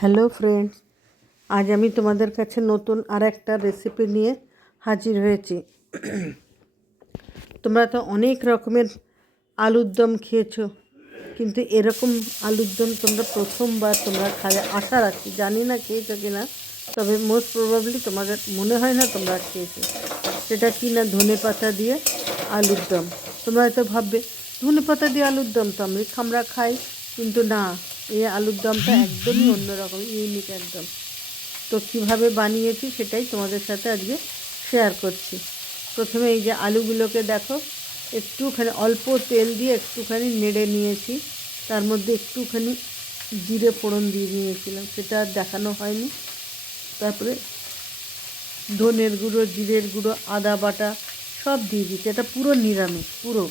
Hello friends, আজ আমি তোমাদের কাছে নতুন আর একটা রেসিপি নিয়ে হাজির হয়েছি। তোমরা তো অনেক রকমের আলুর দম খেয়েছো, কিন্তু এরকম আলুর দম তোমরা প্রথমবার তোমরা খাবে আশা রাখি। জানি না খেয়েছো কি না, তবে মোস্ট প্রবাবলি তোমাদের মনে হয় না তোমরা খেয়েছো। সেটা কি না, ধনে পাতা দিয়ে আলুর দম। তোমরা হয়তো ভাববে ধনে পাতা দিয়ে আলুর দম তো আমরা খাই, কিন্তু না, এই আলুর দমটা একদমই অন্যরকম, ইউনিক একদম। তো কীভাবে বানিয়েছি সেটাই তোমাদের সাথে আজকে শেয়ার করছি। প্রথমে এই যে আলুগুলোকে দেখো, একটুখানি অল্প তেল দিয়ে একটুখানি নেড়ে নিয়েছি। তার মধ্যে একটুখানি জিরে ফোড়ন দিয়ে নিয়েছিলাম, সেটা আর দেখানো হয়নি। তারপরে ধনের গুঁড়ো, জিরের গুঁড়ো, আদা বাটা সব দিয়ে দিচ্ছি। এটা পুরো নিরামিষ, পুরো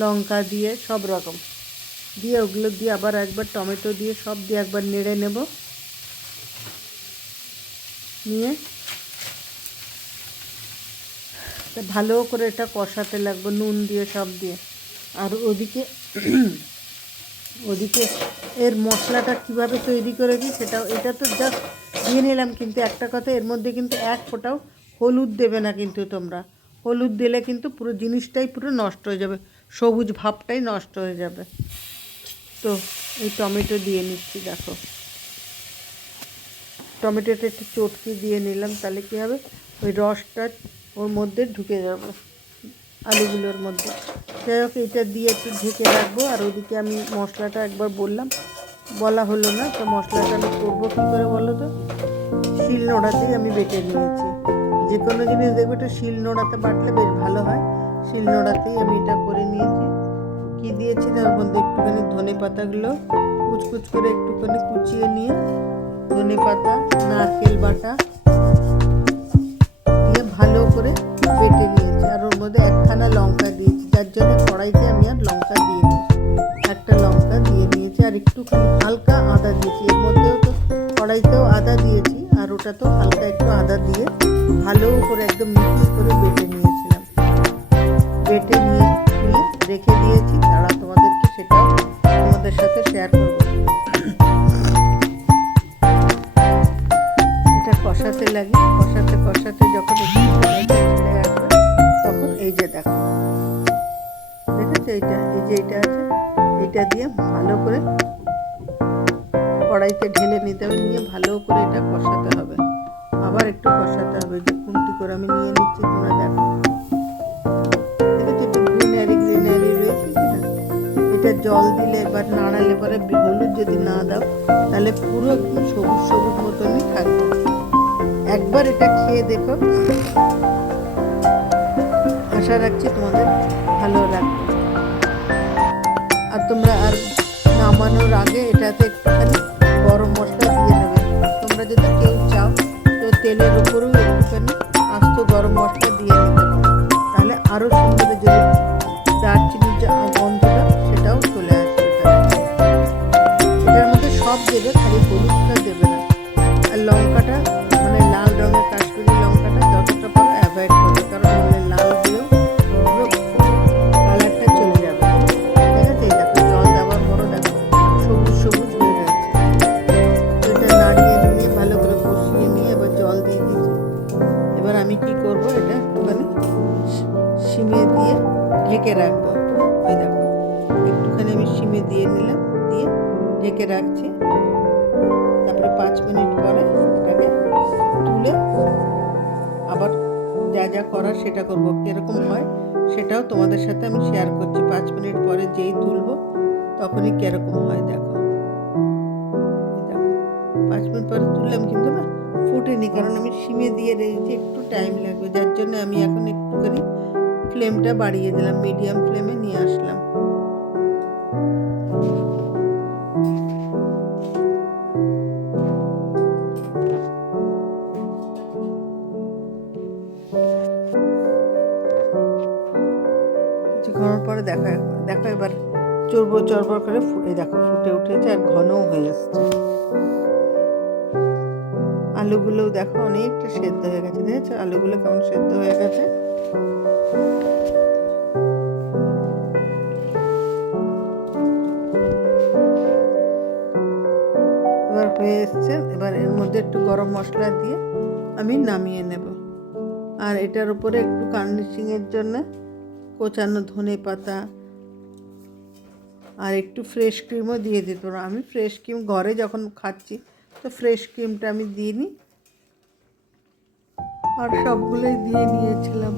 লঙ্কা দিয়ে সব রকম দিয়ে, ওগুলো দিয়ে আবার একবার টমেটো দিয়ে সব দিয়ে একবার নেড়ে নেব। নিয়ে ভালো করে এটা কষাতে লাগবে নুন দিয়ে সব দিয়ে। আর ওদিকে ওদিকে এর মশলাটা কীভাবে তৈরি করেছি সেটাও, এটা তো জাস্ট দিয়ে নিলাম। কিন্তু একটা কথা, এর মধ্যে কিন্তু এক ফোঁটাও হলুদ দেবে না। কিন্তু তোমরা হলুদ দিলে কিন্তু পুরো জিনিসটাই পুরো নষ্ট হয়ে যাবে, সবুজ ভাবটাই নষ্ট হয়ে যাবে। তো এই টমেটো দিয়ে নিচ্ছি। দেখো, টমেটোটা একটু চটকে দিয়ে নিলাম, তাহলে কী হবে, ওই রসটা ওর মধ্যে ঢুকে যাবে আলুগুলোর মধ্যে। যাই হোক, এটা দিয়ে একটু ঢেকে রাখবো। আর ওদিকে আমি মশলাটা একবার বলা হলো না, তো মশলাটা আমি করবো কী করে বলো তো, শিল নোড়াতেই আমি বেটে নিয়েছি। যে কোনো জিনিস দেখবে একটু শিল নোড়াতে বাটলে বেশ ভালো হয়। শিল নোড়াতেই আমি এটা করে নিয়েছি। কি দিয়েছি না, ওর মধ্যে একটুখানি ধনে পাতাগুলো কুচকুচ করে একটুখানি কুচিয়ে নিয়ে, ধনে পাতা, নারকেল বাটা দিয়ে ভালো করে বেটে নিয়েছি। আর ওর মধ্যে একখানা লঙ্কা দিয়েছি, যার জন্য কড়াইতে আমি আর লঙ্কা দিয়ে নিয়েছি, একটা লঙ্কা দিয়ে নিয়েছি। আর একটুখানি হালকা আদা দিয়েছি, এর মধ্যেও তো কড়াইতেও আদা দিয়েছি, আর ওটাতেও হালকা একটু আদা দিয়ে ভালো করে একদম মিহি করে বেটে নিয়েছিলাম। বেটে নিয়ে রেখে দিয়েছি, তারা তোমাদেরকে সেটাও তোমাদের সাথে শেয়ার করবো। এটা কষাতে লাগে, কষাতে কষাতে যখন একটু ছেড়ে আসবে, তখন এই যে দেখো, দেখেছো এইটা, এই যে এইটা আছে, এইটা দিয়ে ভালো করে কড়াইতে ঢেলে নিতে হবে। নিয়ে ভালো করে এটা কষাতে হবে, আবার একটু কষাতে হবে। যে খুন্তি করে আমি নিয়ে নিচ্ছি, তোমরা দেখো, দেখেছো একটু গ্রিনারি গ্রিনারি রয়েছে কিনা। এটা জল দিলে এবার নাড়ালে পরে, হলুদ যদি না দাও তাহলে পুরো একদম সবুজ সবুজ মতনই থাকবে। একবার এটা খেয়ে দেখো, আশা রাখছি তোমাদের ভালো লাগবে। আর তোমরা আর নামানোর আগে এটাতে একটুখানি গরম মশলা দিয়ে নেবে। তোমরা যদি কেউ চাও তো তেলের উপরেও একটুখানি আস্ত গরম মশলা দিয়ে নিতে পারো, তাহলে আরও সুন্দর, যদি দারচিনির যে গন্ধটা সেটাও চলে আসবে। এটার মধ্যে সব দেবে, খালি হলুদটা দেবে না। আর লঙ্কাটা, মানে লাল রঙের কাশ্মীরি লঙ্কাটা যতটা পারো অ্যাভয়েড করবে, কারণ লাল দিয়েও পুরো কালারটা চলে যাবে। ঠিক আছে, এই দেখো জল দেওয়ার পরও দেখো সবুজ সবুজ হয়ে যাচ্ছে। এটা নাড়িয়ে নিয়ে ভালো করে কষিয়ে নিয়ে এবার জল দিয়ে দিয়েছি। এবার আমি কি করব, এটা একটুখানি সিমে দিয়ে ঢেকে রাখবো। ওই দেখো, একটুখানি আমি সিমে দিয়ে নিলাম, দিয়ে ঢেকে রাখছি। তারপরে 5 মিনিট পরে এটাকে তুলে আবার যা যা করার সেটা করব। কীরকম হয় সেটাও তোমাদের সাথে আমি শেয়ার করছি। 5 মিনিট পরে যেই তুলবো তখনই কীরকম হয় দেখো। দেখো 5 মিনিট পরে তুললাম, কিন্তু না ফুটেনি, কারণ আমি সিমে দিয়ে রেখেছি, একটু টাইম লাগবে। যার জন্য আমি এখন একটুখানি ফ্লেমটা বাড়িয়ে দিলাম, মিডিয়াম ফ্লেমে নিয়ে আসলাম। কিছুক্ষণ পরে দেখো এবার চড়বড় চড়বড় করে দেখো ফুটে উঠেছে, আর ঘনও হয়ে এসছে। আলুগুলোও দেখো অনেকটা সেদ্ধ হয়ে গেছে, দেখেছো আলুগুলো কেমন সেদ্ধ হয়ে গেছে। এবার হয়ে এসছে। এবার এর মধ্যে একটু গরম মশলা দিয়ে আমি নামিয়ে নেব। আর এটার উপরে একটু গার্নিশিংয়ের জন্য কোচানো ধনে পাতা আর একটু ফ্রেশ ক্রিমও দিয়ে দিতে পারো। আমি ফ্রেশ ক্রিম ঘরে যখন খাচ্ছি তো ফ্রেশ ক্রিমটা আমি দিইনি, আর সবগুলোই দিয়ে নিয়েছিলাম।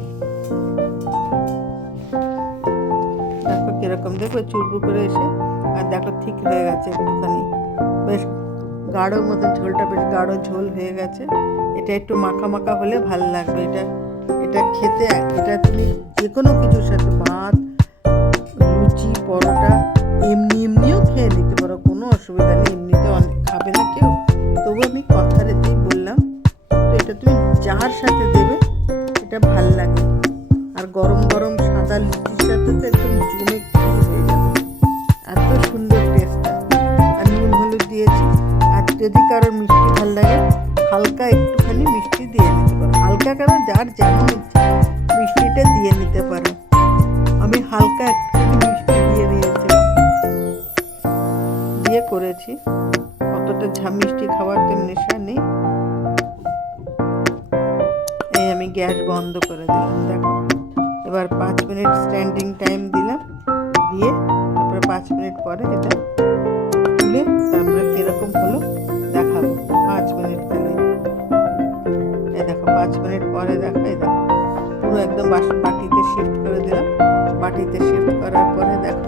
দেখো কীরকম, দেখো চুরবু করে এসে, আর দেখো ঠিক হয়ে গেছে একটুখানি, বেশ গাঢ় মতো, ঝোলটা বেশ গাঢ় ঝোল হয়ে গেছে। এটা একটু মাখা মাখা হলে ভালো লাগবে। এটা খেতে, এটা তুমি যে কোনো কিছুর সাথে, ভাত, লুচি, পরোটা, এমনিও খেয়ে নিতে পারো, কোনো অসুবিধা নেই। এমনিতে অনেক খাবে না কেউ, তবু আমি কথা রেখেই বললাম। তো এটা তুমি যার সাথে দেবে এটা ভাল লাগে। আর গরম গরম সাদা লুচির সাথে তো একদম জমে হয়ে যাবে, এত সুন্দর টেস্ট। আর নুন হলুদ দিয়েছি। আর যদি কারোর মিষ্টি ভাল লাগে, হালকা একটুখানি মিষ্টি দিয়ে নিতে পারো। হালকা কেন, যার যেমন ইচ্ছা মিষ্টিটা দিয়ে নিতে পারো। আমি হালকা একটুখানি মিষ্টি দিয়ে নিয়েছিলাম, দিয়ে করেছি। অতটা মিষ্টি খাবার তো নেশা নেই। এই আমি গ্যাস বন্ধ করে দিলাম। দেখো এবার 5 মিনিট স্ট্যান্ডিং টাইম দিলাম, দিয়ে তারপরে 5 মিনিট পরে এটা তুলে তারপরে কীরকম হলো দেখাবো। 5 মিনিট গেলে এই দেখো 5 মিনিট পরে দেখো, এই দেখো পুরো একদম বাটিতে শিফট করে দিলাম। বাটিতে শিফট করার পরে দেখো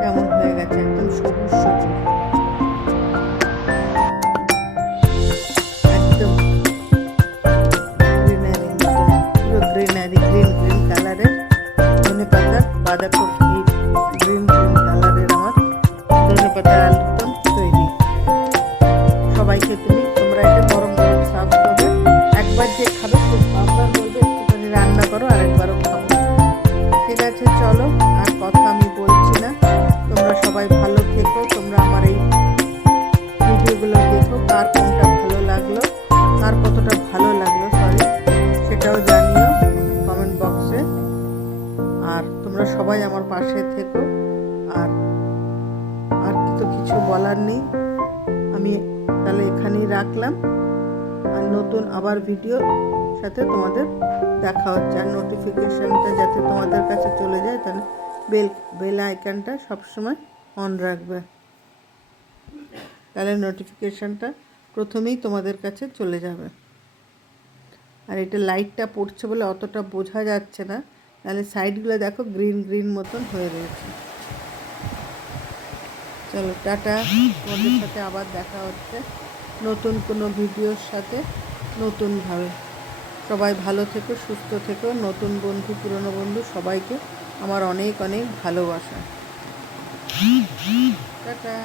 কেমন হয়ে গেছে, একদম সবুজ সবুজ, একদম গ্রিনারি মতো, পুরো গ্রিনারি, গ্রিন কালারের ধনে পাতা, বাঁধাকপি, গ্রিন কালারের আমার ধনে পাতা আলুর দম তৈরি। সবাইকে তোমরা এটা গরম গরম সার্ভ করবে। একবার যে খাবে খুব বারবার বলবে একটুখানি রান্না করো, আরেকবারও খাবো। ঠিক আছে, চলো আর কথা আমি বলছি না। তোমরা সবাই ভালো থেকো। তোমরা আমার এই ভিডিওগুলো দেখো, কার কোনটা ভালো লাগলো, কার কতটা ভালো লাগলো সেটাও জানিও কমেন্ট বক্সে। আর তোমরা সবাই আমার পাশে থেকো। আর তো কিছু বলার নেই। আমি তাহলে এখানেই রাখলাম। আর নতুন আবার ভিডিও সাথে তোমাদের দেখা হচ্ছে। আর নোটিফিকেশানটা যাতে তোমাদের কাছে চলে যায়, তাহলে বেল আইকনটা সবসময় অন রাখবে, তাহলে নোটিফিকেশানটা প্রথমেই তোমাদের কাছে চলে যাবে। আর এটা লাইটটা পড়ছে বলে অতটা বোঝা যাচ্ছে না, তাহলে সাইডগুলো দেখো গ্রিন মতন হয়ে রয়েছে। চলো টাটা, তোমাদের সাথে আবার দেখা হচ্ছে নতুন কোনো ভিডিওর সাথে, নতুনভাবে। সবাই ভালো থেকো, সুস্থ থেকো। নতুন বন্ধু, পুরনো বন্ধু সবাইকে আমার অনেক অনেক ভালোবাসা। টাটা।